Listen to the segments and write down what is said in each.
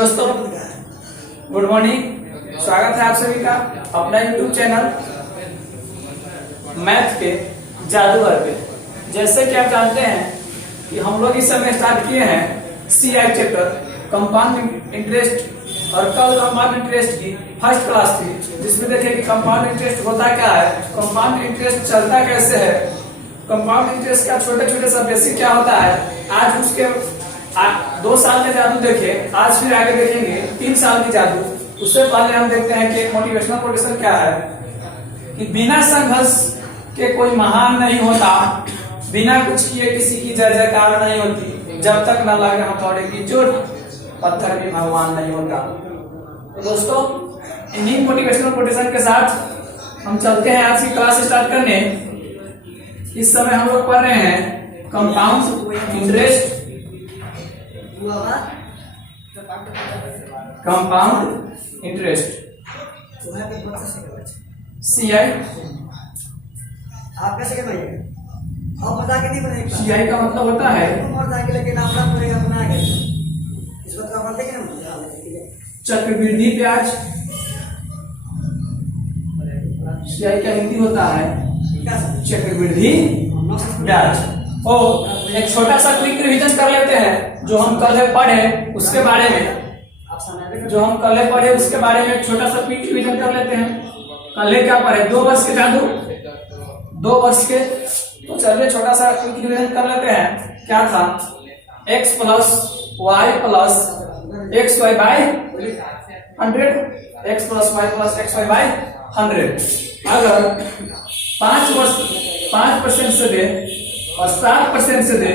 दोस्तों, good morning. स्वागत है आप सभी का अपना यूट्यूब चैनल मैथ के जादूगर पे। जैसे कि आप जानते हैं कि हम लोग इस समय स्टार्ट किए हैं CI चैप्टर कंपाउंड इंटरेस्ट, और कल कंपाउंड इंटरेस्ट की फर्स्ट क्लास थी, जिसमें देखें कि कंपाउंड इंटरेस्ट होता क्या है, कंपाउंड इंटरेस्ट चलता कैसे है, कंपाउंड इंटरेस्ट का छोटे छोटे सा बेसिक क्या होता है। आज उसके 2 साल के जादू देखे, आज फिर आगे देखेंगे 3 साल की जादू। उससे पहले हम देखते हैं कि मोटिवेशनल कोटेशन क्या है, कि बिना संघर्ष के कोई महान नहीं होता, बिना कुछ किए किसी की जय जयकार नहीं होती, जब तक न लगे हथौड़े की चोट पत्थर भी भगवान नहीं होता। तो दोस्तों, इन्हीं मोटिवेशनल कोटेशन के साथ हम चलते हैं आज की क्लास स्टार्ट करने। इस समय हम लोग पढ़ रहे हैं compound interest, compound interest CI। आप कैसे बनाइएगा? आप बता के नहीं बनेगा। CI का मतलब होता है लेकिन आपका पड़ेगा बनाएगा। इस बात का मतलब क्या है? चक्रवृद्धि ब्याज। CI का हिंदी होता है चक्रवृद्धि ब्याज। और एक छोटा सा क्विक रिवीजन कर लेते हैं जो हम कल पढ़े उसके बारे में, जो हम कल पढ़े उसके बारे में एक छोटा सा क्विक रिवीजन कर लेते हैं। कल क्या पढ़े? 2 वर्ष के जादू, 2 वर्ष के। तो चलिए छोटा सा क्विक रिवीजन कर लेते हैं। क्या था? x plus Y plus X Y by 100, x plus Y plus X Y by 100। अगर 5% से दे और 7% से दे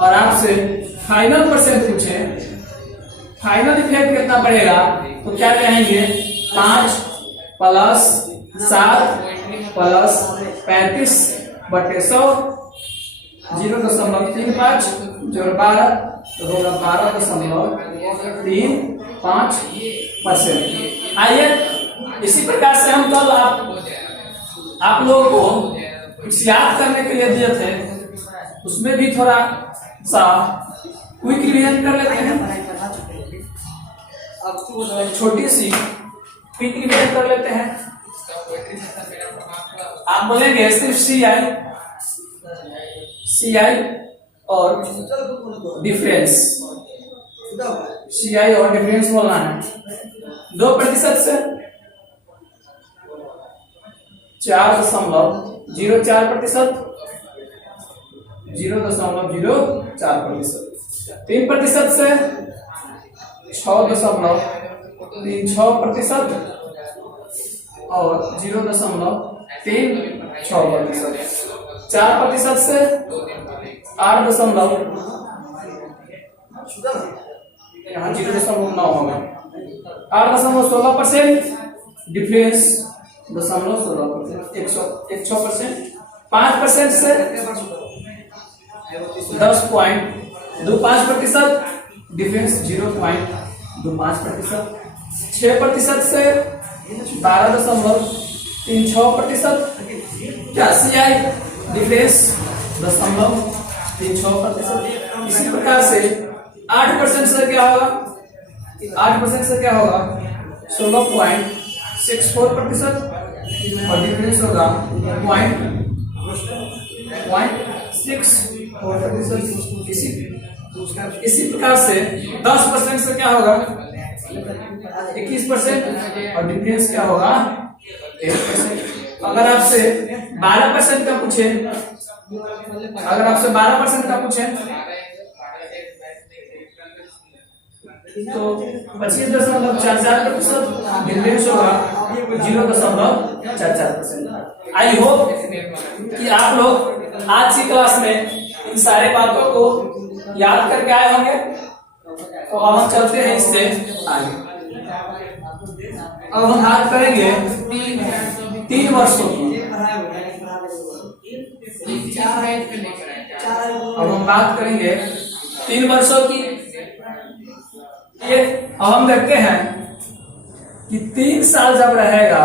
और आपसे फाइनल परसेंट पूछे, फाइनल इफेक्ट कितना पड़ेगा, तो क्या कहेंगे? 5 प्लस 7 प्लस 35/100 0.35 जोड़ 12 तो होगा 12.35%। आइए इसी प्रकार से हम कल आप लोगों को कुछ याद करने के लिए दिए थे, उसमें भी थोड़ा सा क्विक रिवीजन कर लेते हैं। अब छोटी सी क्विक रिवीजन कर लेते हैं। आप बोलेंगे सिर्फ CI और डिफरेंस, CI और डिफरेंस बोलना है। 2% से 4.04%, 0.04%, 3% से 6.36% और 0.36%, 4% से 0.9 होगा, 8.16%, डिफरेंस 0.16%, 5% से 10.25%, डिफरेंस 0.25%, 6% से 12.36%, क्या CI डिफरेंस 10.36%। इसी प्रकार से 8% से क्या होगा? 8% से क्या होगा? 16.64% और डिफरेंस होगा 0.64%। इसी प्रकार से 10% से क्या होगा? 21% और डिफरेंस क्या होगा? 1%। अगर आपसे 12% का पूछे, अगर आपसे 12% का पूछे तो 25.44%, डिफरेंस होगा 0.44%। आई होप कि आप लोग आज की क्लास में इन सारे बातों को याद करके आए होंगे। तो अब हम चलते हैं इससे आगे। अब हम बात करेंगे 3 वर्षों की। अब हम बात करेंगे 3 वर्षों की। अब हम देखते हैं कि 3 साल जब रहेगा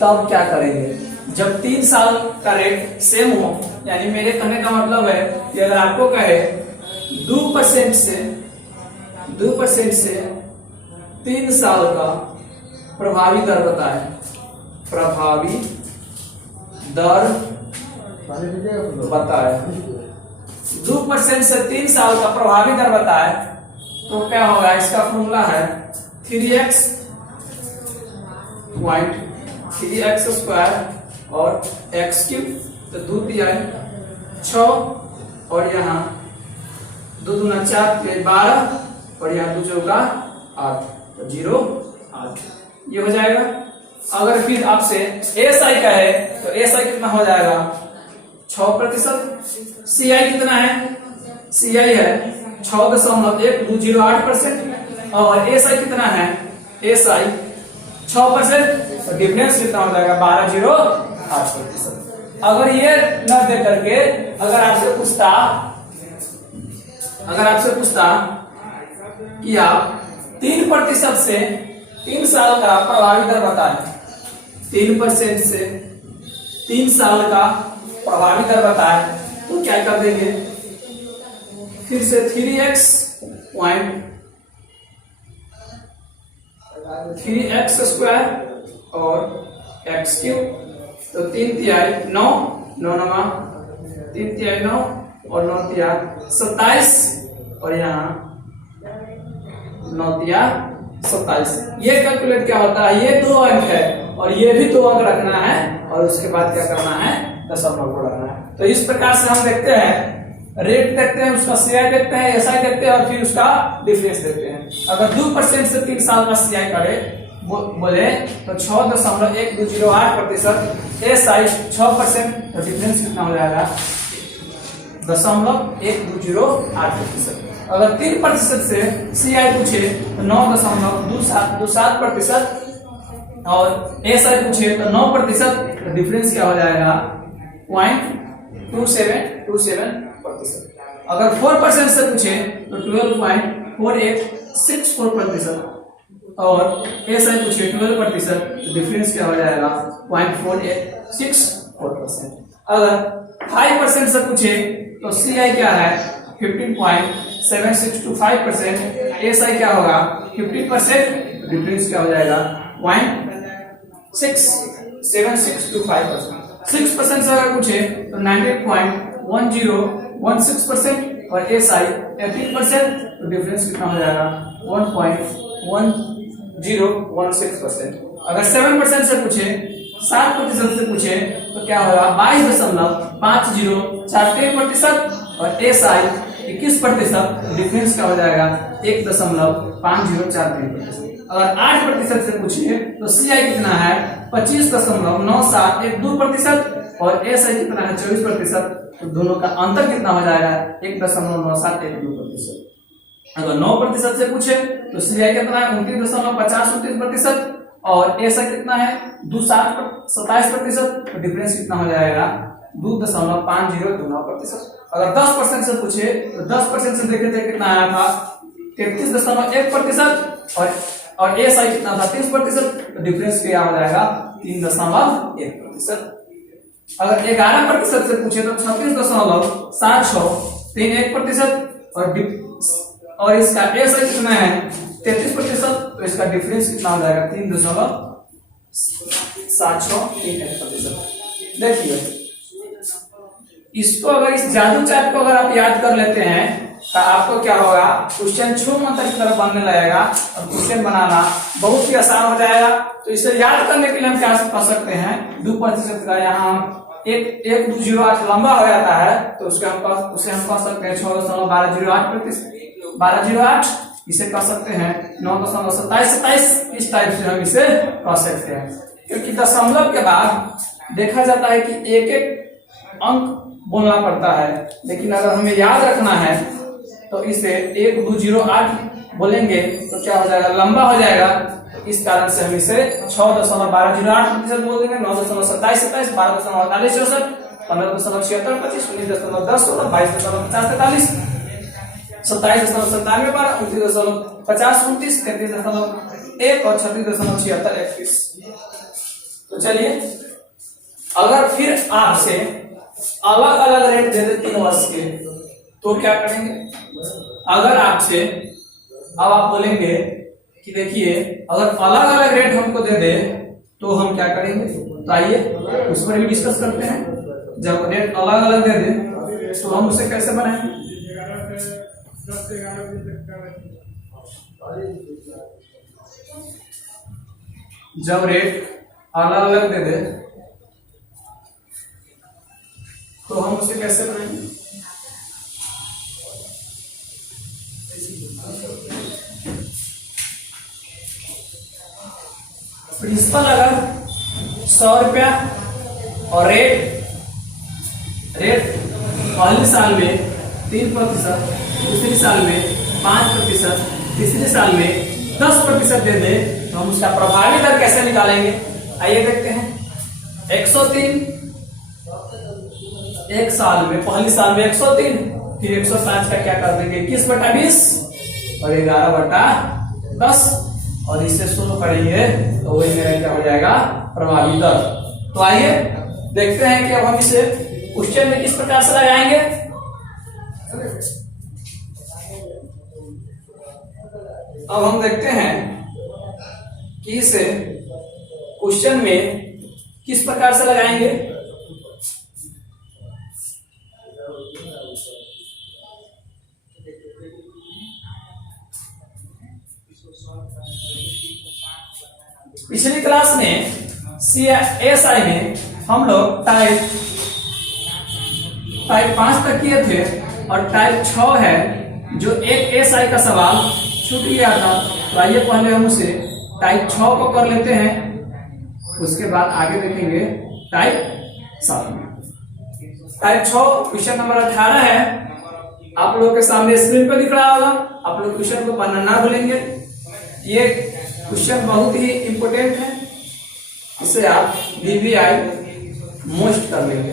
तब क्या करेंगे। जब 3 साल का रेट सेम हो, यानी मेरे कहने का मतलब है कि अगर आपको कहे 2% से 2% से 3 साल का प्रभावी दर बताएं। प्रभावी दर बताएं। 2% से 3 साल का प्रभावी दर बताएं तो क्या होगा? इसका फॉर्मूला है 3x स्क्वायर और x क्यूब, तो 2 तिहाई 6 और यहाँ 2 दूना 4 12 और यहाँ 2 चौका 8, तो 0 8 ये हो जाएगा। अगर फिर आपसे SI का है तो SI कितना हो जाएगा? 6%। CI कितना है? CI है 6.1208% और SI कितना है? SI 6%, तो डिफरेंस कितना हो जाएगा? 12.08%। अगर ये न दे करके अगर आपसे पूछता कि आप 3% से 3 साल का प्रभावी दर बताएं, 3% से 3 साल का प्रभावी दर बताएं, तो क्या कर देंगे? फिर से 3x स्क्वायर और x क्यूब, तो 3 तिहाई 9 और 9 तिहाई 27 और यहाँ 9 तिहाई 27। ये कैलकुलेट क्या होता है? ये 2 अंक है और ये भी 2 अंक रखना है और उसके बाद क्या करना है? दशमलव को रखना है। तो इस प्रकार से हम देखते हैं, रेट देखते हैं, उसका CI देखते हैं, SI देखते हैं और फिर उसका डिफरेंस देखते हैं। अगर 2% से 3 साल का CI करे बोले तो 6.1208%, SI 6%, तो डिफरेंस कितना हो जाएगा? 0.1208%। अगर 3% से CI पूछे तो 9.27% और SI पूछे तो 9%, तो डिफरेंस क्या हो जाएगा? 0.2727%। अगर 4% से पूछे तो 12.4864% और SI पूछे 12%, तो डिफरेंस क्या हो जाएगा? 0.4864%। अगर 5% से पूछे तो CI क्या है? 15.7625%, SI क्या होगा? 15%, डिफरेंस क्या हो जाएगा? 0.67625%। 6% से अगर पूछे तो 98.1016% और SI 18%, तो डिफरेंस कितना हो जाएगा? 1.1016%। अगर 7% से पूछे, 7% से पूछे तो क्या होगा? 22.5043% और SI 21%, डिफरेंस क्या हो जाएगा? 1.5043%। अगर 8% से पूछे तो CI कितना है? 25.9712% और SI कितना है? 24%, तो दोनों का अंतर कितना हो जाएगा? 1.9712%। अगर 9% से पूछे तो CI कितना है? 29.5029% और SI कितना है? 27%, तो डिफरेंस कितना हो जाएगा? 2.5029%। अगर 10% से पूछे तो 10% से देखे थे कितना आया था? 33.1% और SI कितना था? 30%, तो डिफरेंस क्या हो जाएगा? 3.1%। अगर 11% से पूछे तो 36.7631% और इसका SI कितना है? 33%, तो इसका डिफरेंस कितना हो जाएगा? 3.7631%। देखिए, इसको अगर इस जादू चार्ट को अगर आप याद कर लेते हैं तो आपको क्या होगा? क्वेश्चन छू मंत्र की तरह बनने लगेगा और क्वेश्चन बनाना बहुत ही आसान हो जाएगा। तो इसे याद करने के लिए हम क्या कर सकते हैं? 2% का यहाँ 1208 लंबा हो जाता है, तो उसे हम कह सकते हैं 6.1208%। इसे कर सकते हैं 9.2727। इस टाइप से हम इसे कर सकते हैं, क्योंकि दशमलव के बाद देखा जाता है कि एक एक अंक बोलना पड़ता है, लेकिन अगर हमें याद रखना है तो इसे 1208 बोलेंगे तो क्या हो जाएगा? लंबा हो जाएगा। तो इस कारण से हम इसे 6.1208% बोल देंगे, 9.2727, 12.4864, 15.7625, 19.1016, 22.5043, 27.9712, 29.5029, 33.1 और 36.7631। तो चलिए, अगर फिर आपसे अलग अलग रेट दे दे 3 वर्ष के तो क्या करेंगे? अगर आपसे अब आप बोलेंगे कि देखिए अगर अलग अलग रेट हमको दे दे तो हम क्या करेंगे, तो आइए उस पर भी डिस्कस करते हैं। जब रेट अलग अलग दे दे तो हम उसे कैसे बनाएंगे। जब रेट अलग अलग दे दे तो हम उसे कैसे बनाएंगे। प्रिंसिपल अगर 100 रुपया और रेट पहले साल में 3%, दूसरे साल में 5%, तीसरे साल में 10% दे दे तो हम उसका प्रभावी दर कैसे निकालेंगे। आइए देखते हैं। 103 एक साल में, पहले साल में 103, फिर 105 का क्या कर देंगे 21/20 और 11/10 और इसे शुरू करेंगे तो वही मेरा क्या हो जाएगा, प्रभावी दर। तो आइए देखते हैं कि अब हम इसे क्वेश्चन में किस प्रकार से लगाएंगे। अब हम देखते हैं कि इसे क्वेश्चन में किस प्रकार से लगाएंगे। पिछली क्लास में CSI में हम लोग टाइप 5 तक किए थे और टाइप 6 है जो एक SI का सवाल छूट गया था। तो आइए पहले हम उसे टाइप 6 को कर लेते हैं, उसके बाद आगे देखेंगे टाइप 7 में। टाइप 6 क्वेश्चन नंबर 18 है, आप लोगों के सामने स्क्रीन पर दिख रहा होगा। आप लोग क्वेश्चन को पढ़ना ना भूलेंगे। ये क्वेश्चन बहुत ही इंपोर्टेंट है, इसे आप VVI मोस्ट कर लेंगे।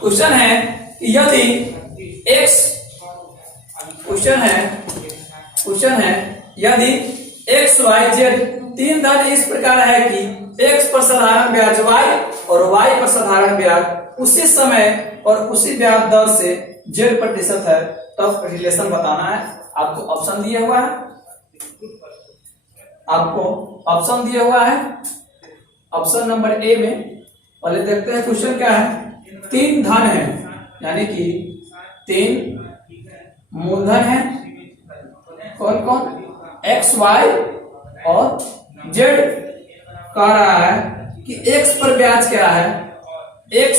क्वेश्चन है यदि x क्वेश्चन है यदि x y z तीन धन इस प्रकार है कि x पर साधारण ब्याज y और y पर साधारण ब्याज उसी समय और उसी ब्याज दर से z% है, तब रिलेशन बताना है। आपको ऑप्शन दिया हुआ है, ऑप्शन नंबर ए में पहले देखते हैं क्वेश्चन क्या है। तीन धन है यानी कि तीन मूलधन है, कौन कौन, x y और z। कह रहा है कि x पर ब्याज क्या है, x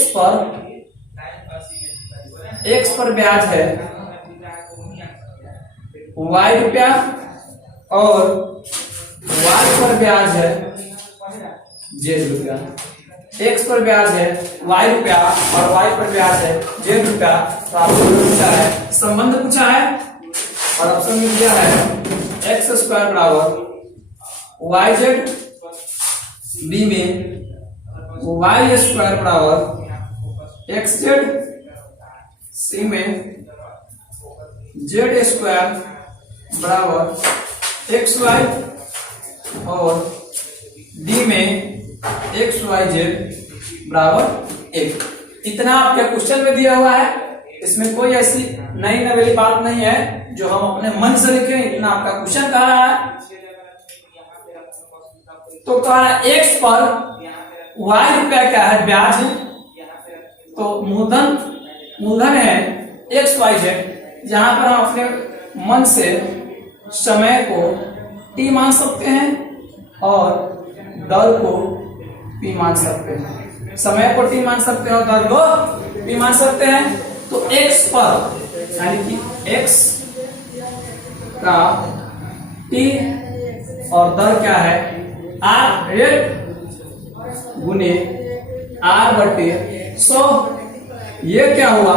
पर ब्याज है y रुपया और y पर ब्याज है z रुपया। x पर ब्याज है y रुपया और y पर ब्याज है z रुपया। तो आपको पूछा है, संबंध पूछा है और ऑप्शन में दिया है x² बराबर yz, बी में y² बराबर xz, सी में z² बराबर xy और डी में xyz बराबर 1। इतना आपके क्वेश्चन में दिया हुआ है, इसमें कोई ऐसी नई नवेली बात नहीं है जो हम अपने मन से लिखें। इतना आपका क्वेश्चन कह रहा है। तो कह रहा है x पर y रुपया क्या है, ब्याज है, तो मूलधन है xyz। जहां पर हम अपने मन से समय को t मान सकते हैं और दर को p मान सकते हैं। समय को t मान सकते हैं और दर को p मान सकते हैं। तो x पर यानी कि x का t और दर क्या है, r रेट गुने r/100। ये क्या हुआ,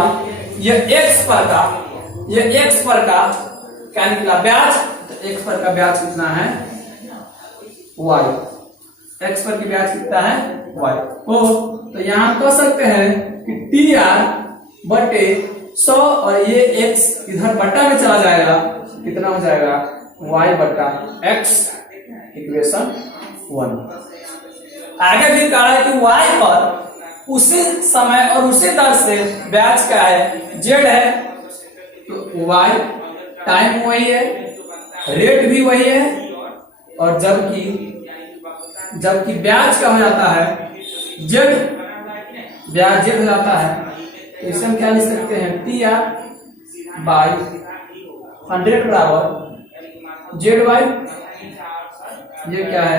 ये x पर का क्या निकला, ब्याज। तो x पर का ब्याज कितना है, y। x पर की ब्याज कितना है, y। तो यहाँ हम कह सकते हैं कि TR/100 और ये x इधर बट्टा में चला जाएगा, कितना हो जाएगा, y/x, इक्वेशन 1। आगे भी कहा है कि y पर उसी समय और उसी दर से ब्याज क्या है, z है। तो y टाइम वही है, रेट भी वही है, और जबकि ब्याज क्या हो जाता है, जेड, ब्याज जेड हो जाता है, तो इसे हम क्या लिख सकते हैं, टी आर बाई 100 बराबर जेड बाई, ये क्या है,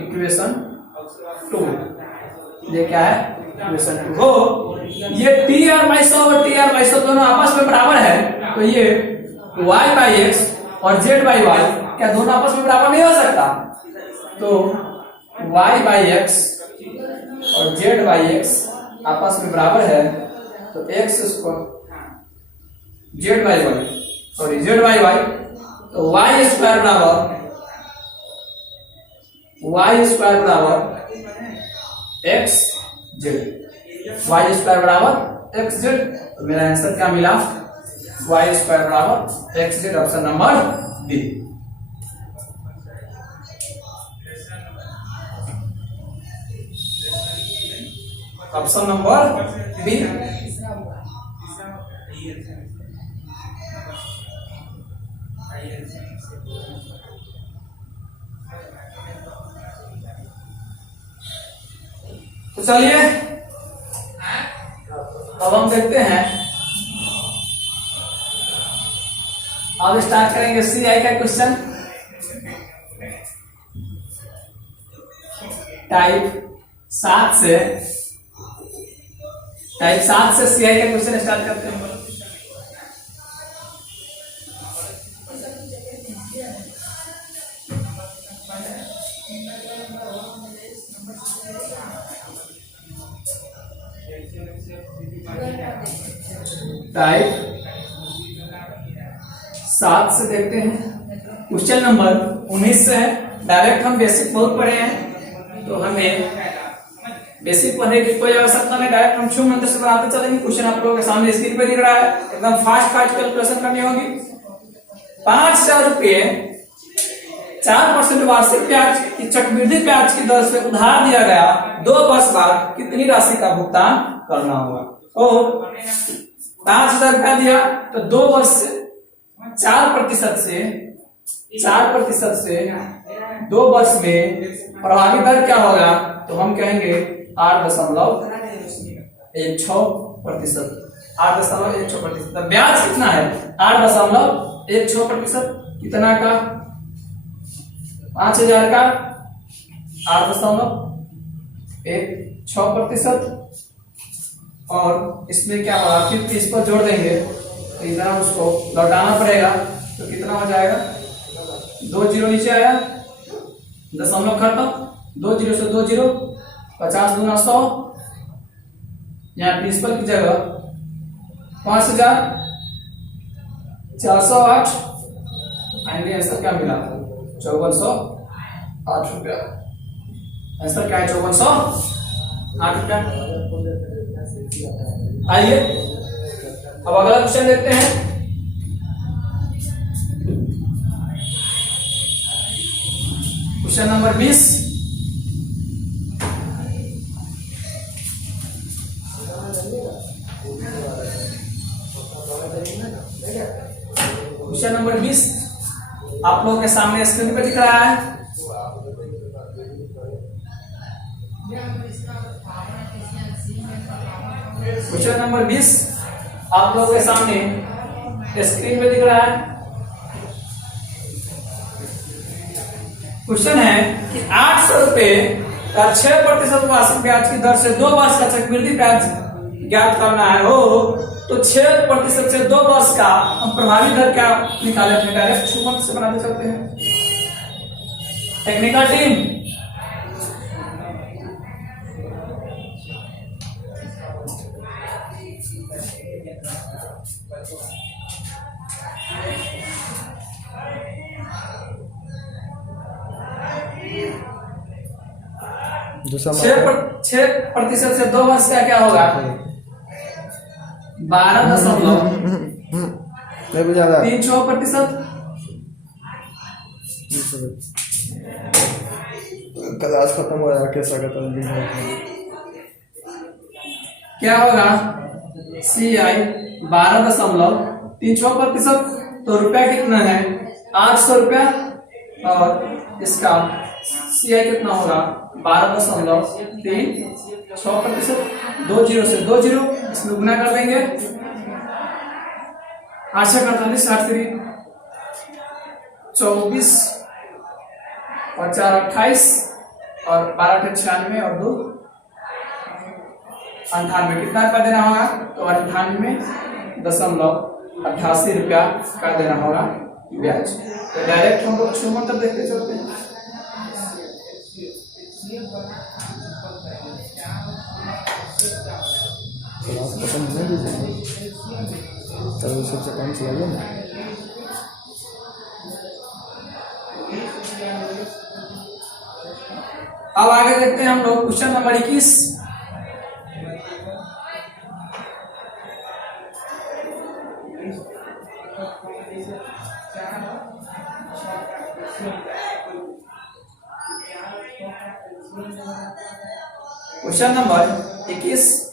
इक्वेशन 2, ये क्या है, इक्वेशन 2 हो। ये टी आर बाई 100 और टी आर बाई 100 दोनों आपस में बराबर है, तो ये y बाई एक्स और z बाई वाई क्या दोनों आपस में बराबर नहीं हो सकता, तो y बाई एक्स और z बाई एक्स आपस में बराबर है, तो X square z by Y, sorry z by Y, तो y स्क्वायर बराबर एक्स जेड, वाई स्क्वायर बराबर एक्स जेड, तो मेरा आंसर क्या मिला, वाई स्क्वायर बराबर X Z, option number B. Option number B. तो चलिए अब हम देखते हैं, अब स्टार्ट करेंगे CI का क्वेश्चन, टाइप 7 से CI का क्वेश्चन स्टार्ट करते हैं। टाइप 7 से देखते हैं, क्वेश्चन नंबर 19 से है। डायरेक्ट हम बेसिक बहुत पढ़े हैं, तो हमें बेसिक पढ़ने की कोई आवश्यकता नहीं, डायरेक्ट हम छू मंत्र से बनाते चलेंगे। क्वेश्चन आप लोगों के सामने स्क्रीन पे दिख रहा है, एकदम फास्ट कैलकुलेशन करनी होगी। 5,000 रुपये 4% वार्षिक ब्याज की चक्रवृद्धि ब्याज की दर से उधार दिया गया, 2 वर्ष बाद कितनी राशि का भुगतान करना होगा। तो 5,000 रुपया दिया, तो 2 वर्ष से 4% से 2 वर्ष में प्रभावी दर क्या होगा, तो हम कहेंगे 8.16%। 8.16%। ब्याज कितना है, 8.16%। कितना का, 5,000 का 8.16%, और इसमें क्या होगा, फिर 30 पर जोड़ देंगे तो इतना उसको लौटाना पड़ेगा, तो कितना हो जाएगा, 2 जीरो नीचे आया, दशमलव खत्म, 2 जीरो से 2 जीरो, 50 दूना 100, यहाँ प्रिंसिपल की जगह 5,408 आएंगे। आंसर क्या मिला, 5408 रुपया। आंसर क्या है, 5408 रुपया। आइए अब अगला क्वेश्चन देखते हैं। Question number 20। क्वेश्चन नंबर 20 आप लोगों के सामने स्क्रीन पे दिख रहा है। क्वेश्चन नंबर 20 आप लोगों के सामने स्क्रीन पे दिख रहा है। क्वेश्चन है कि 800 रुपए का 6% वार्षिक ब्याज की दर से 2 वर्ष का चक्रवृद्धि ब्याज ज्ञात करना है हो, तो 6% से 2 वर्ष का हम प्रभावी दर क्या निकाले, अपने डायरेक्ट सूत्र से बनाते चलते हैं। टेक्निकल टीम, दूसरा 6% से 2 वर्ष का क्या होगा, 12.36%। क्लास खत्म हो रहा, कैसा खत्म क्या होगा, CI 12.36%। तो रुपया कितना है 800 रुपया, और इसका CI कितना होगा 12.36%। 2 जीरो से 2 जीरो, इसमें गुना कर देंगे। 8 से 48, 8 3 24 और 4 28 और 12 96 और 2 98। कितना रुपया देना होगा तो 98.88 रुपया का देना होगा ब्याज। तो डायरेक्ट हम लोग छूमन तक देखते चलते हैं। क्लास खत्म होने दीजिए, तब सबसे कम चलाइए ना। अब आगे देखते हैं हम लोग क्वेश्चन नंबर 21। Question number 21।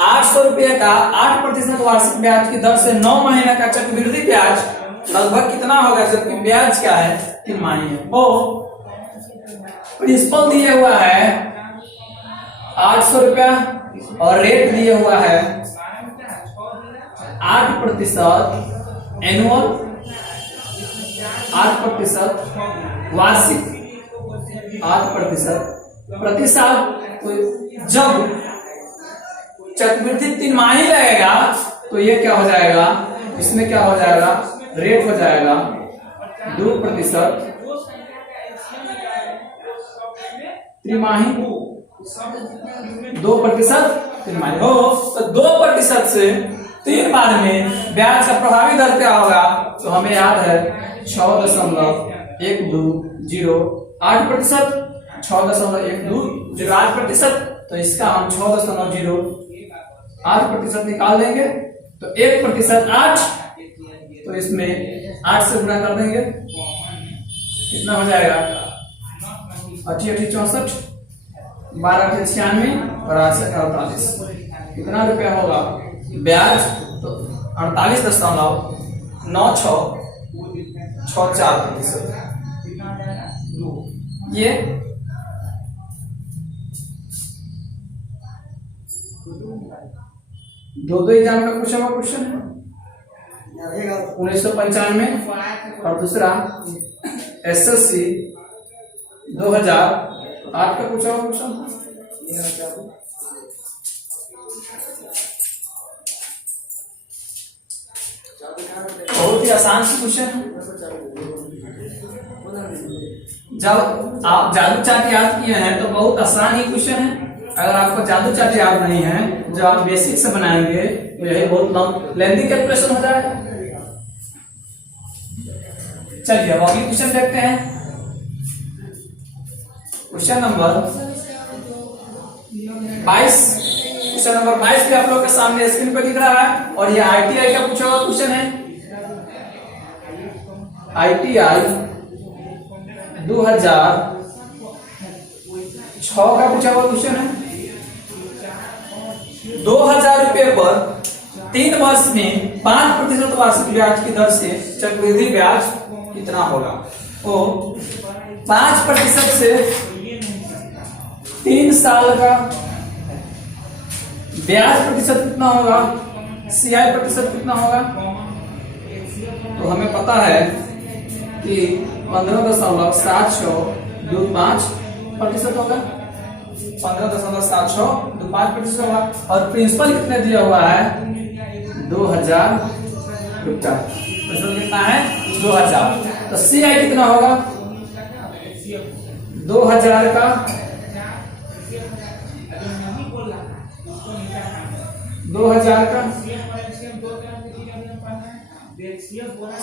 ₹800 का 8% वार्षिक ब्याज की दर से 9 महीने का चक्रवृद्धि ब्याज लगभग कितना होगा, जबकि ब्याज क्या है 3 महीने। ओ प्रिंसिपल दिए हुआ है 800 रुपया और रेट दिए हुआ है 8% एनुअल, 8% वार्षिक, 8% प्रति साल। तो जब चक्रवृद्धि 3 माही लगेगा तो ये क्या हो जाएगा, इसमें क्या हो जाएगा, रेट हो जाएगा 2% त्रिमाही, 2% त्रिमाही हो। तो 2% से 3 बार में ब्याज का प्रभावी दर क्या होगा, तो हमें याद है 6.1208%, 6.1208%। तो इसका हम 6.08% निकाल देंगे। तो 1% 8, तो इसमें 8 से गुणा कर देंगे, कितना हो जाएगा 8 8 64, 12 96 और 8 से 48। कितना रुपया होगा ब्याज, तो 48.9664%। ये दो एग्जाम का क्वेश्चन है 1995 और दूसरा SSC 2008 का पूछा हुआ क्वेश्चन। बहुत ही आसान सी क्वेश्चन है। जब आप जादू चार्ट याद किए हैं तो बहुत आसान ही क्वेश्चन है। अगर आपको जादू चार्ट याद नहीं है, जो आप बेसिक से बनाएंगे तो यही बहुत लेंथी कैलकुलेशन हो जाएगा। चलिए अब अगली क्वेश्चन देखते हैं। Question number 22। क्वेश्चन नंबर 22 भी आप लोग के सामने स्क्रीन पर दिख रहा है और ये ITI का पूछा हुआ क्वेश्चन है। ITI 2006 का पूछा हुआ क्वेश्चन है। 2000 रुपये पर 3 वर्ष में 5% वार्षिक ब्याज की दर से चक्रवृद्धि ब्याज कितना होगा। तो 5% से 3 साल का ब्याज प्रतिशत कितना होगा, CI प्रतिशत कितना होगा। तो हमें पता है कि 15.7625% होगा, 15.7625% होगा। और प्रिंसिपल कितने दिया हुआ है 2000 रुपया। प्रिंसिपल कितना है 2000। तो CI कितना होगा 2000 का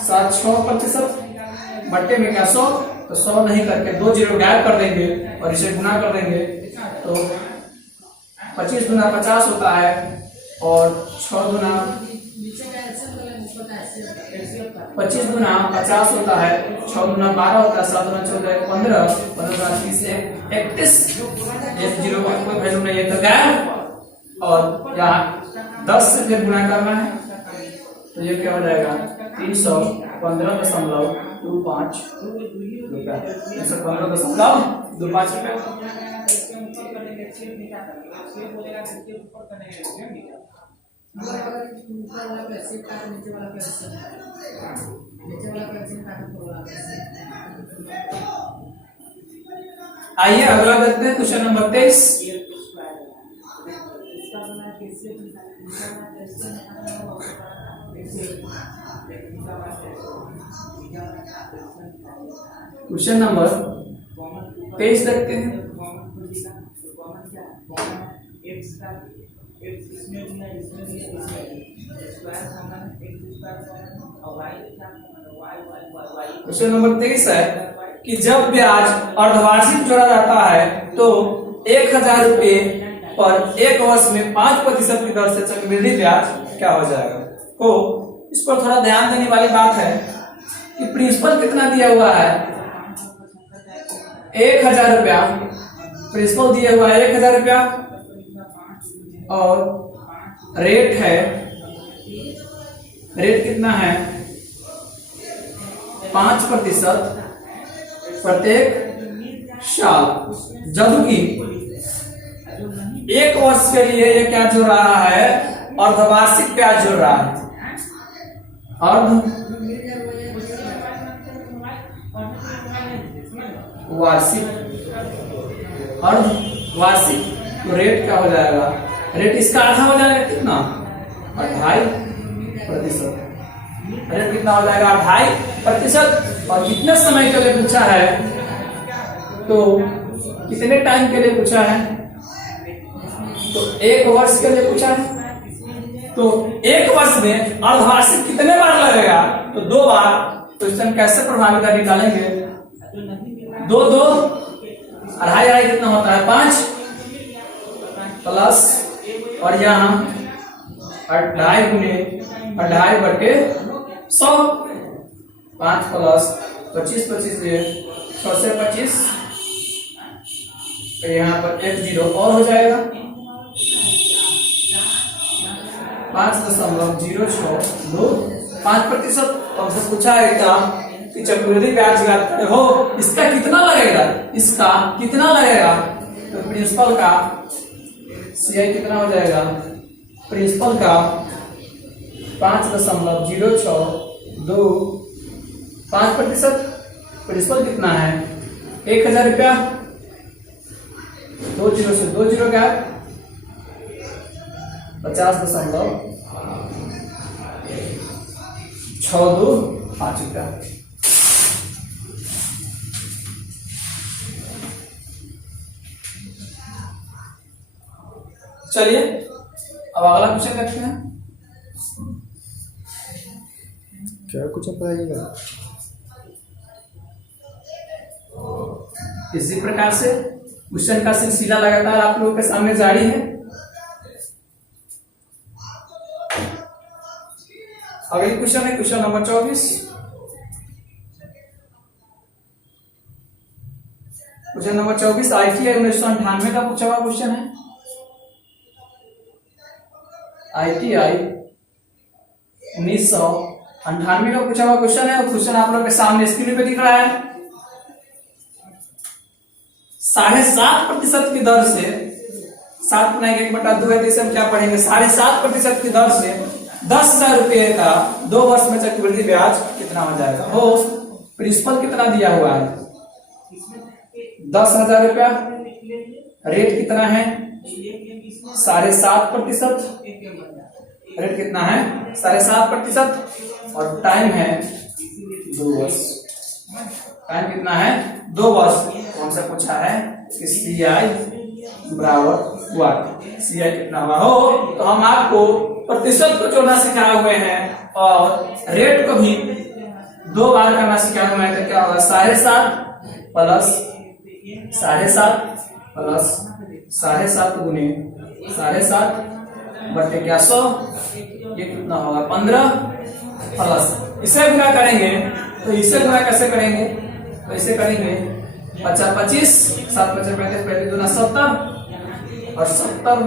7.6% बट्टे में क्या 100, तो 100 नहीं करके 2 जीरो गायब कर देंगे और इसे गुना कर देंगे। तो 25 गुना 50 होता है और 6 गुना 25 गुना 50 होता है, 6 गुना 12 होता है, 7 गुना 14 15, 15 गुना 30 31। 1 जीरो का कोई वैल्यू नहीं है तो गायब। और यहाँ 10 से फिर गुणा करना है, तो ये क्या हो जाएगा 315.25 रुपया, 315.25 रुपया। आइए अगला देखते हैं क्वेश्चन नंबर 23। क्वेश्चन नंबर 23 देखते हैं। क्वेश्चन नंबर 23 है कि जब ब्याज अर्धवार्षिक जोड़ा जाता है तो 1000 रुपये पर 1 वर्ष में 5% की दर से चक्रवृद्धि ब्याज क्या हो जाएगा। तो इस पर थोड़ा ध्यान देने वाली बात है कि प्रिंसिपल कितना दिया हुआ है, 1000 रुपया प्रिंसिपल दिया हुआ है 1000 रुपया, और रेट है, रेट कितना है 5% प्रत्येक साल, जबकि 1 वर्ष के लिए ये क्या जोड़ रहा है, अर्धवार्षिक ब्याज जोड़ रहा है। अर्धवार्षिक तो रेट क्या हो जाएगा, रेट इसका आधा हो जाएगा, कितना 2.5%। रेट कितना हो जाएगा 2.5%। और कितने समय के लिए पूछा है, तो कितने टाइम के लिए पूछा है, तो 1 वर्ष के लिए पूछा है। तो 1 वर्ष में अर्धवार्षिक कितने बार लगेगा, तो 2 बार। तो इससे हम कैसे प्रभावी निकालेंगे, 2 2.5 कितना होता है 5 प्लस, और यहाँ 2.5 गुने 2.5/100, 5 प्लस 25 100 से 25, तो यहाँ पर 1 0 और हो जाएगा, 5.062 5%। हमसे पूछा है कि चक्रवृद्धि ब्याज ज्ञात करें हो, इसका कितना लगेगा, इसका कितना लगेगा, तो प्रिंसिपल का CI कितना हो जाएगा, प्रिंसिपल का 5.062 5%। प्रिंसिपल कितना है 1000 रुपया, 2 0 से 2 0 क्या 50.625 रुपया। चलिए अब अगला क्वेश्चन देखते हैं। क्या कुछ बताइएगा। इसी प्रकार से क्वेश्चन का सिलसिला लगातार आप लोगों के सामने जारी है। अगली क्वेश्चन है question number 24। Question number 24 ITI 1998 का पूछा हुआ क्वेश्चन है। ITI 1998 का पूछा हुआ क्वेश्चन है, और क्वेश्चन आप लोग के सामने स्क्रीन पे दिख रहा है। 7.5% की दर से 7/1/2 है, तो इसे हम क्या पढ़ेंगे, 7.5% की दर से 10,000 रुपये का 2 वर्ष में चक्रवृद्धि ब्याज कितना हो जाएगा। हो प्रिंसिपल कितना दिया हुआ है 10,000 रुपया, रेट कितना है 7.5%, रेट कितना है 7.5%, और टाइम है 2 वर्ष। टाइम कितना है 2 वर्ष। कौन सा पूछा है कि CI बराबर व्हाट, CI कितना हुआ हो, तो हम आपको प्रतिशत को जोड़ना सिखाए हुए हैं और रेट को भी 2 बार करना सिखाए हुए हैं। तो क्या होगा 7.5 प्लस 7.5 प्लस 7.5 गुने 7.5 बटे क्या 100, ये कितना होगा 15 प्लस, इसे गुना करेंगे तो इसे गुना कैसे करेंगे, तो इसे करेंगे 50 25 7 25 35 2 70, और 70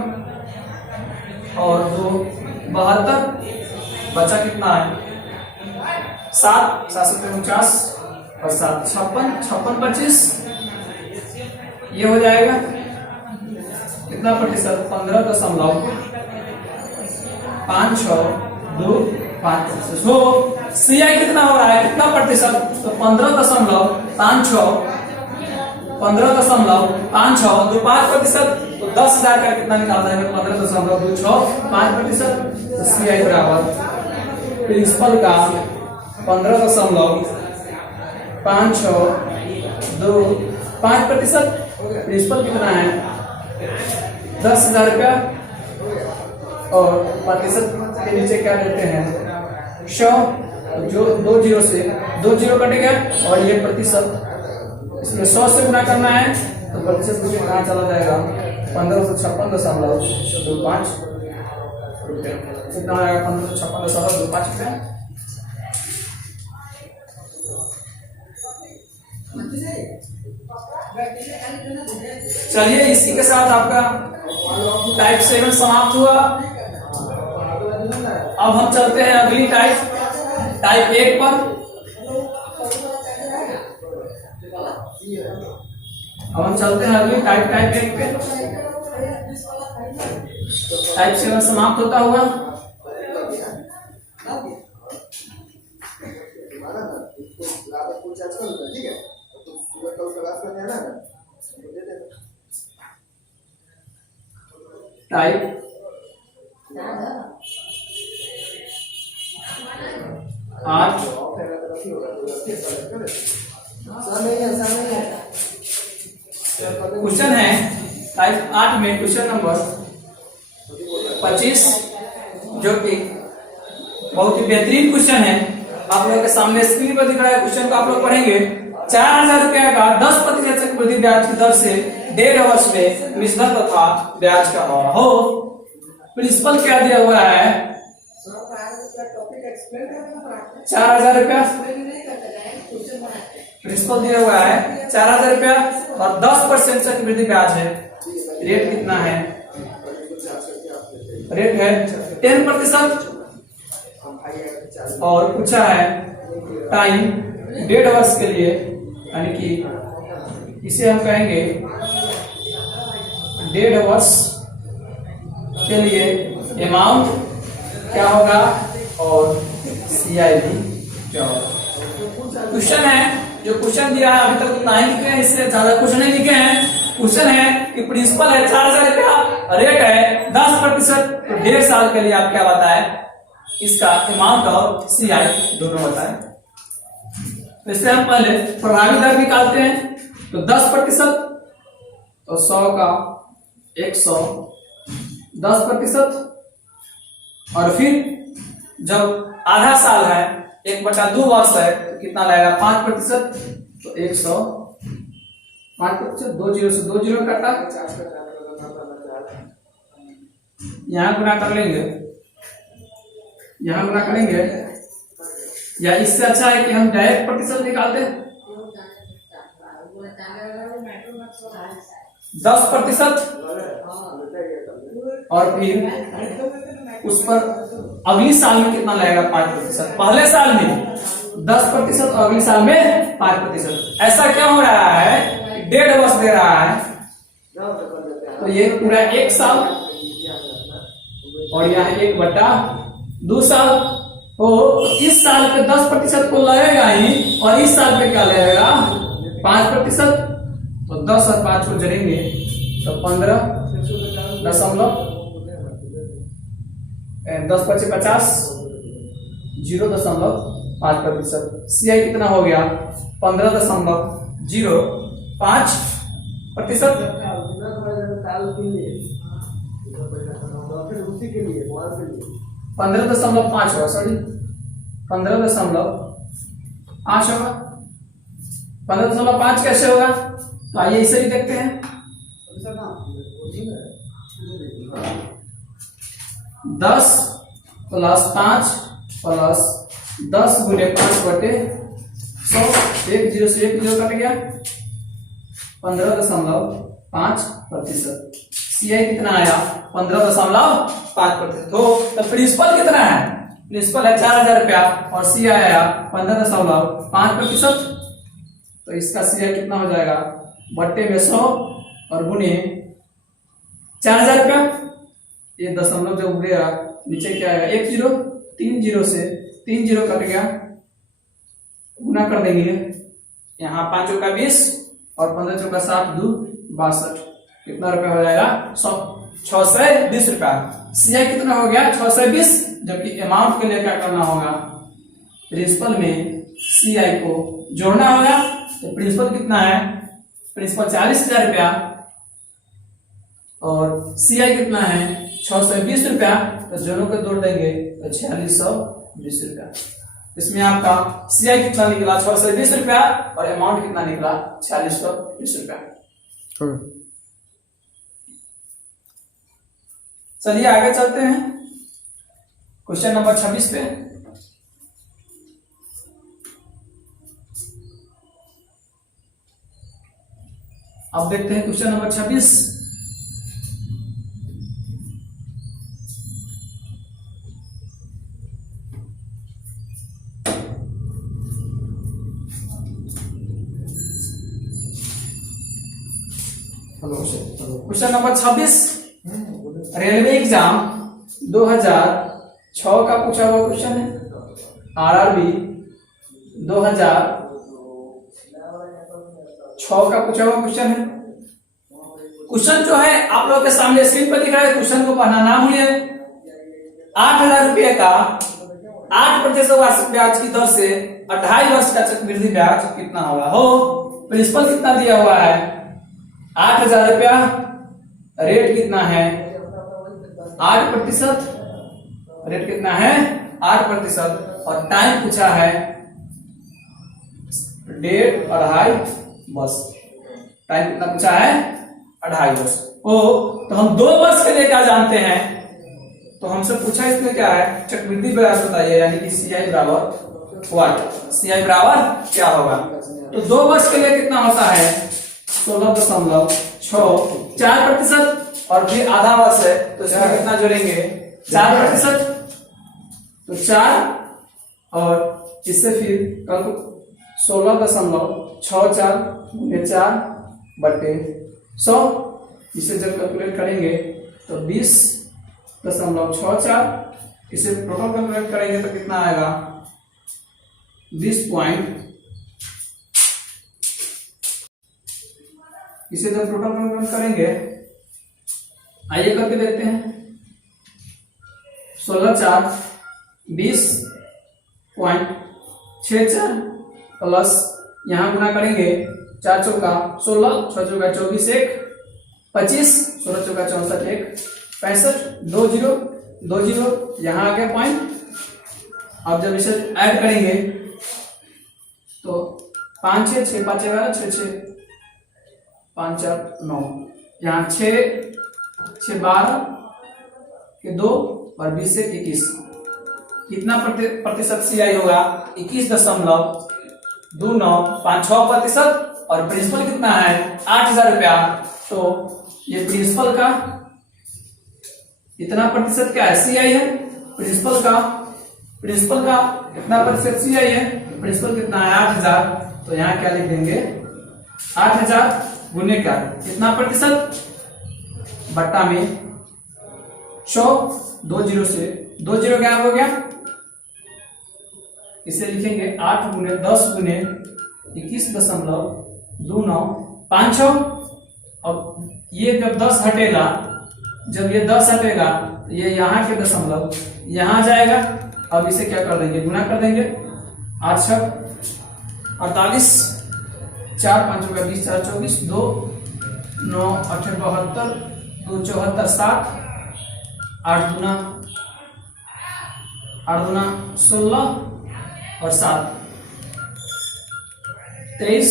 और 2 72, बचा कितना है 7, 749 और 7 56, 56 25, ये हो जाएगा कितना प्रतिशत 15.5625। तो CI कितना हो रहा है, कितना प्रतिशत, तो 15.56, 15.56, तो 5%, तो 10,000 का कितना निकालता है 15.265%। तो CI बराबर प्रिंसिपल का 15.5625%। प्रिंसिपल कितना है 10,000 रुपया, और प्रतिशत के नीचे क्या देते हैं 100, जो 2 जीरो से 2 जीरो कटेगा, और ये प्रतिशत, इसमें 100 से गुना करना है तो प्रतिशत मुझे कहाँ चला जाएगा 1556.25 रुपये, कितना आएगा 1556.25 रुपये। चलिए, इसी के साथ आपका टाइप 7 समाप्त हुआ। अब हम चलते हैं अगली टाइप 1 पर। अब हम चलते हैं अगली टाइप 1 पे। टाइप 7 समाप्त होता हुआ। टाइप 8 क्वेश्चन है। टाइप 8 में क्वेश्चन नंबर 25, जो कि बहुत ही बेहतरीन क्वेश्चन है। आप लोगों के सामने स्क्रीन पर दिख रहा है। क्वेश्चन को आप लोग पढ़ेंगे। 4,000 रुपया का 10% चक्रवृद्धि ब्याज की दर से 1.5 वर्ष में निश्चित तथा ब्याज का हो। प्रिंसिपल क्या दिया हुआ है 4,000 रुपया। प्रिंसिपल दिया हुआ है 4,000 रुपया और 10% चक्रवृद्धि ब्याज है। रेट कितना है, रेट है 10%, और पूछा है टाइम 1.5 वर्ष के लिए, यानी कि इसे हम कहेंगे 1.5 वर्ष के लिए अमाउंट क्या होगा और CI भी क्या होगा। क्वेश्चन है, जो क्वेश्चन दिया है अभी तक उतना ही लिखे हैं, इससे ज्यादा कुछ नहीं लिखे हैं। क्वेश्चन है कि प्रिंसिपल है 4,000 रुपया, रेट है 10%, तो 1.5 साल के लिए आप क्या बताएं इसका अमाउंट और CI दोनों बताएं। तो इससे हम पहले प्रभावी दर निकालते हैं। तो 10%, तो 100 का 100, 10%, और फिर जब आधा साल है 1/2 वर्ष है तो कितना लगेगा 5%, तो 100, 5%, 2 जीरो से 2 जीरो कटा, यहाँ गुना कर लेंगे, यहाँ गुना करेंगे, या इससे अच्छा है कि हम डायरेक्ट प्रतिशत निकालते हैं। 10%, और फिर उस पर अगली साल में कितना लगेगा 5%। पहले साल में 10% और अगले साल में 5%। ऐसा क्या हो रहा है 1.5 वर्ष दे रहा है, तो ये पूरा 1 साल, और यहाँ 1/2 साल हो। तो इस साल पे 10% को लगेगा ही, और इस साल पे क्या लगेगा 5%। तो 10 और 5 को जोड़ेंगे तो 15.10 0.5%। CI कितना हो गया 15.05%। 15.5 होगा, सॉरी 15.5 होगा। 15.5 कैसे होगा, तो आइए इसे ही देखते हैं। 10 + 5 + 10 × 5/100, 1 जीरो से 1 जीरो कट गया, 15.5%। सीआई कितना आया 15.5%। तो प्रिंसिपल कितना है, प्रिंसिपल है 4,000 रुपया और सीआई आया 15.5%। तो इसका सीआई कितना हो जाएगा बट्टे में 100 और गुने 4,000 रुपया। ये दशमलव जब उड़ेगा नीचे क्या आएगा 1 0, 3 0 से 3 0 कट गया, गुना कर देंगे। यहाँ 5 चौका 20 और 15 चौका 60, 2 62। कितना रुपया हो जाएगा 620 रुपया। सीआई कितना हो गया 620, जबकि अमाउंट के लिए क्या करना होगा, प्रिंसिपल में सीआई को जोड़ना होगा। तो प्रिंसिपल कितना है, प्रिंसिपल 40,000 रुपया और सीआई कितना है 620 रुपया। तो दोनों को जोड़ देंगे तो 4620 रुपया। इसमें आपका सीआई कितना निकला 620 रुपया और अमाउंट कितना निकला 4620 रुपया। चलिए आगे चलते हैं क्वेश्चन नंबर 26 पे। अब देखते हैं question number 26। Question number 26, railway exam 2006 का पूछा हुआ क्वेश्चन है। आरआरबी 2006 का पूछा हुआ क्वेश्चन है। क्वेश्चन जो है आप लोगों के सामने स्क्रीन पर दिख रहा है, क्वेश्चन को पढ़ना ना भूलिए। 8,000 रुपये का 8% वार्षिक ब्याज की दर से 2.5 वर्ष का चक्रवृद्धि ब्याज कितना होगा। हो प्रिंसिपल कितना दिया हुआ है 8,000 रुपया, रेट कितना है 8%, रेट कितना है 8% और टाइम पूछा है 1.5 वर्ष। टाइम कितना पूछा है 2.5 वर्ष। तो हम 2 वर्ष के लिए क्या जानते हैं, तो हमसे पूछा इसमें क्या है चक्रवृद्धि ब्याज बताइए, यानी कि सीआई बराबर व्हाट, सीआई बराबर क्या होगा। तो 2 वर्ष के लिए कितना होता है 16.6, 4% और फिर आधा वर्ष है तो इसमें कितना जोड़ेंगे 4%। तो 4 और इससे फिर 16.64 गुने 4 बटे 100, इसे जब कैलकुलेट करेंगे तो 20.64, इसे टोटल कैलकुलेट करेंगे तो कितना आएगा 20 पॉइंट, इसे जब टोटल कैलकुलेट करेंगे आइए करके देखते हैं। 16×4 20.64 प्लस यहां गुना करेंगे 4 चौका 16, 6 चौका 24, 1 25, 16 चौका 64, 1 65, 2 0 2 0 यहां आ गया पॉइंट। अब जब इसे ऐड करेंगे तो 5 6 6 5 11 6 6 5 4 9, यहाँ 6 6 12 के 2 और 20 से 21, कितना प्रतिशत सीआई होगा 21.2956% और प्रिंसिपल कितना है 8,000 रुपया। तो ये प्रिंसिपल का इतना प्रतिशत क्या है सीआई है, प्रिंसिपल का कितना प्रतिशत सीआई है, प्रिंसिपल कितना है 8,000। तो यहाँ क्या लिख देंगे 8,000 गुने का कितना प्रतिशत बट्टा में 100, 2 0 से 2 0 क्या हो गया, इसे लिखेंगे 8 गुने 10 गुने 21.2956। अब ये जब 10 हटेगा, जब ये 10 हटेगा तो ये यहाँ के दशमलव यहाँ जाएगा। अब इसे क्या कर देंगे गुना कर देंगे 8 6 48, 4 5 का 20 4 24, 2 9 8 72, 2 74 60, 8 दूना 16 और 7 23,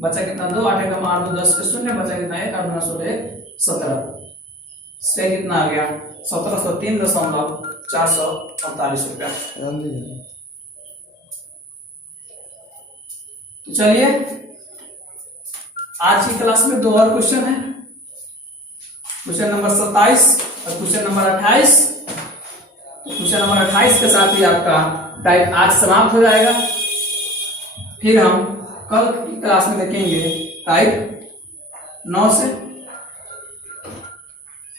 बचा कितना 2 8 कम 8 2 10 के 0, बचा कितना 1 8 2 16 17, से कितना आ गया 1703.448 रुपया। तो चलिए आज की क्लास में 2 और क्वेश्चन है, क्वेश्चन नंबर 27 और क्वेश्चन नंबर 28। क्वेश्चन नंबर 28 के साथ ही आपका टाइप आज समाप्त हो जाएगा। फिर हम कल की क्लास में देखेंगे टाइप 9 से।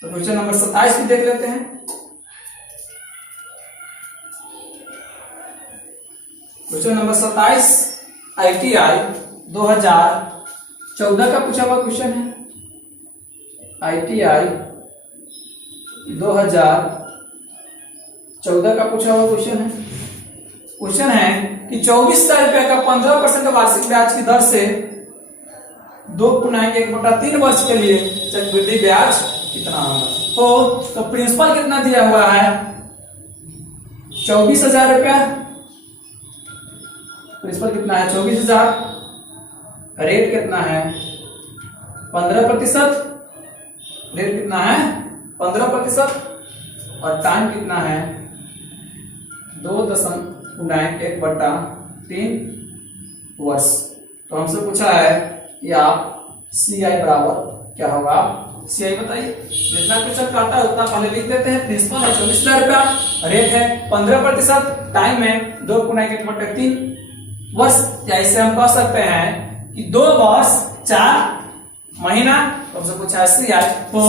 तो क्वेश्चन नंबर 27 भी देख लेते हैं। क्वेश्चन नंबर 27 ITI 2014 का पूछा हुआ क्वेश्चन है। ITI 2014 का पूछा हुआ क्वेश्चन है। क्वेश्चन है कि 24,000 रुपए का 15% वार्षिक ब्याज की दर से 2.1/3 वर्ष के लिए चक्रवृद्धि ब्याज कितना होगा। तो प्रिंसिपल कितना दिया हुआ है 24,000 रुपया। प्रिंसिपल कितना है 24,000। रेट कितना है 15%। रेट कितना है 15% और टाइम कितना है 2.1/3 वर्ष। तो हमसे पूछा है कि आप CI बराबर क्या होगा। CI बताइए। जितना क्वेश्चन काटा है उतना पहले लिख देते हैं। प्रिंसिपल है 24,000 रुपया, रेट है 15%, टाइम है 2.1/3 वर्ष। या इसे हम कह सकते हैं कि 2 वर्ष 4 महीना। तो हमसे पूछा है CI तो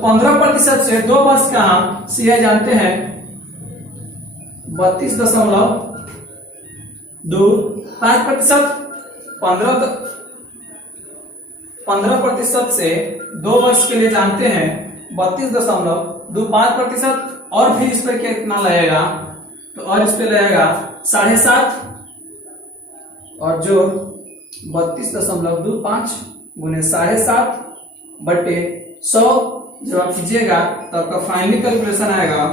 15% से 2 वर्ष का हम CI जानते हैं 32.25%। 15% से 2 वर्ष के लिए जानते हैं 32.25% और फिर इस पर कितना लगेगा। तो और इस पे लगेगा 7.5 और जो 32.25 गुने 7.5 बटे 100 जब आप कीजिएगा तो आपका फाइनली कैलकुलेशन आएगा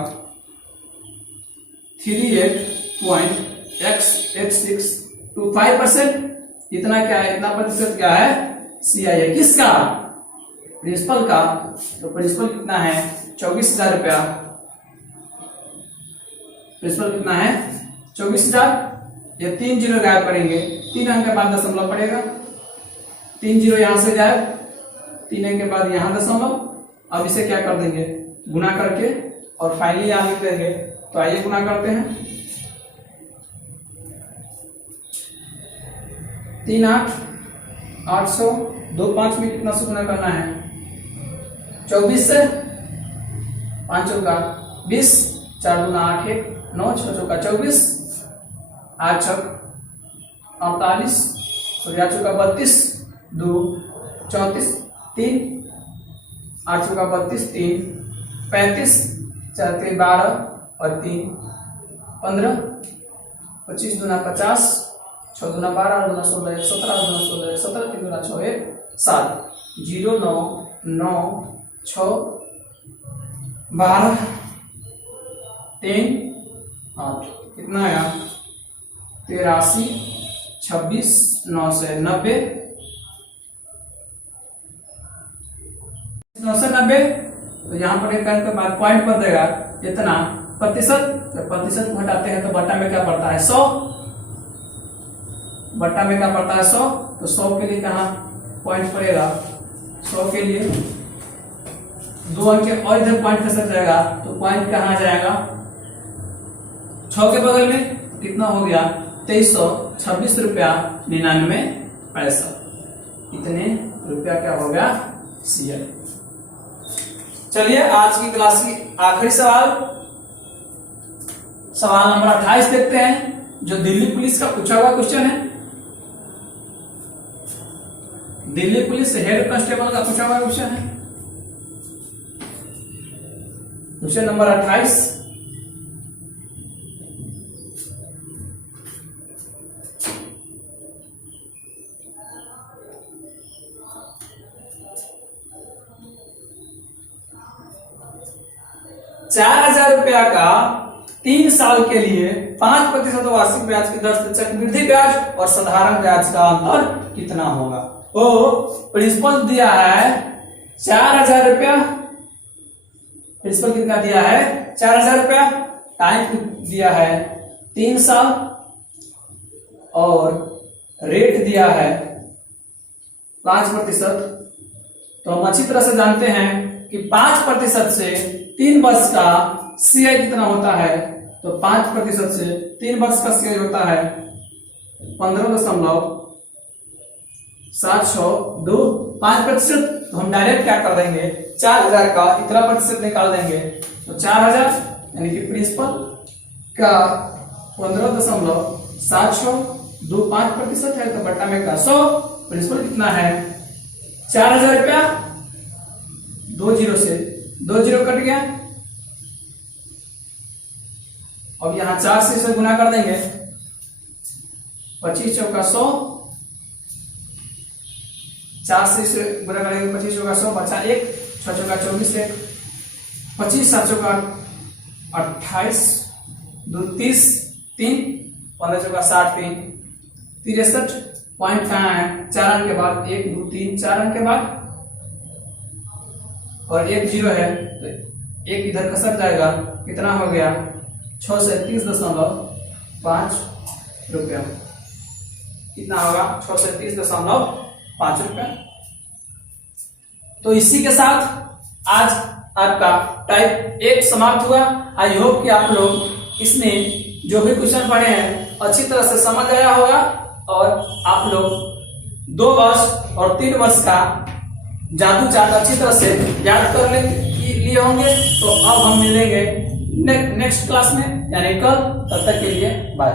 38.x8625%। इतना क्या है, इतना प्रतिशत क्या है CI है। किसका प्रिंसिपल का। तो प्रिंसिपल कितना है 24,000 रुपया। प्रिंसिपल कितना है 24,000। ये 3 जीरो गायब करेंगे, 3 अंक के बाद दशमलव पड़ेगा। 3 जीरो यहां से गायब, 3 अंक के बाद यहां दशमलव। अब इसे क्या कर देंगे गुना करके और फाइनली यहां लिख देंगे। तो आइए गुना करते हैं। 3 8 800 2 5 में कितना से गुना करना है 24 से। 5 चौका 20, 4 दूना 8 1 9, 6 चौका 24, 8 छक 48, 8 चौका 32, 2 34, 3 8 चौका 32, 3 35, 4 3 12 और 3 15, 25 दूना 50, 6 दूना 12, 8 दूना 16, 17 दूना 16, 17 3 दूना 6 1 7 0 9 9 6 12 3 8 कितना आया 83 26 9 से 90 9 से 90। तो यहाँ पर एक अंक के बाद पॉइंट पर देगा इतना प्रतिशत। जब प्रतिशत को हटाते हैं तो बट्टा में क्या पड़ता है 100। बट्टा में क्या पड़ता है 100। तो 100 के लिए कहाँ पॉइंट पड़ेगा 100 के लिए 2 अंक और इधर पॉइंट खसक जाएगा। तो पॉइंट कहाँ आ जाएगा 6 के बगल में। कितना हो गया 2326 रुपया 99 पैसा। इतने रुपया क्या हो गया CI। चलिए आज की क्लास की आखिरी सवाल नंबर 28 देखते हैं, जो दिल्ली पुलिस का पूछा हुआ क्वेश्चन है। दिल्ली पुलिस हेड कांस्टेबल का पूछा हुआ क्वेश्चन है। Question number 28। ₹4,000 का 3 साल के लिए 5% वार्षिक ब्याज की दर से चक्रवृद्धि ब्याज और साधारण ब्याज का अंतर कितना होगा। तो प्रिंसिपल दिया है 4,000 रुपया। प्रिंसिपल कितना दिया है 4,000 रुपया। टाइम दिया है 3 साल और रेट दिया है 5%। तो हम अच्छी तरह से जानते हैं कि 5% से 3 वर्ष का CI कितना होता है, तो 5% से 3 वर्ष का CI होता है 15.702। 5% तो हम डायरेक्ट क्या कर देंगे, 4000 का इतना प्रतिशत निकाल देंगे, तो 4000 यानी कि प्रिंसिपल का 15.702 5% है, तो बट्टा में का 100, प्रिंसिपल कितना है 4000 रुपया। 2 जीरो से 2 जीरो कट गया, अब यहां 4 से इसे गुना कर देंगे, 25 चौका 100, 4 से इसे गुना करेंगे, 25 चौका 100 बचा 1, 6 चौका 24 है, 25 7 चौका 28, 2 30, 3 15 चौका 60, 3 63 पॉइंट कहाँ है, 4 अंक के बाद 1 2 3 4 अंक के बाद, और 1 जीरो है तो 1 इधर खसक जाएगा, कितना हो गया 631.5 रुपया। कितना होगा 631.5 रुपया। तो इसी के साथ आज आपका टाइप 1 समाप्त हुआ। आई होप कि आप लोग इसमें जो भी क्वेश्चन पढ़े हैं अच्छी तरह से समझ आया होगा, और आप लोग 2 वर्ष और 3 वर्ष का जादू चार्ट अच्छी तरह से याद करने के लिए होंगे। तो अब हम मिलेंगे नेक्स्ट क्लास में, यानी कल। तब तक के लिए बाय।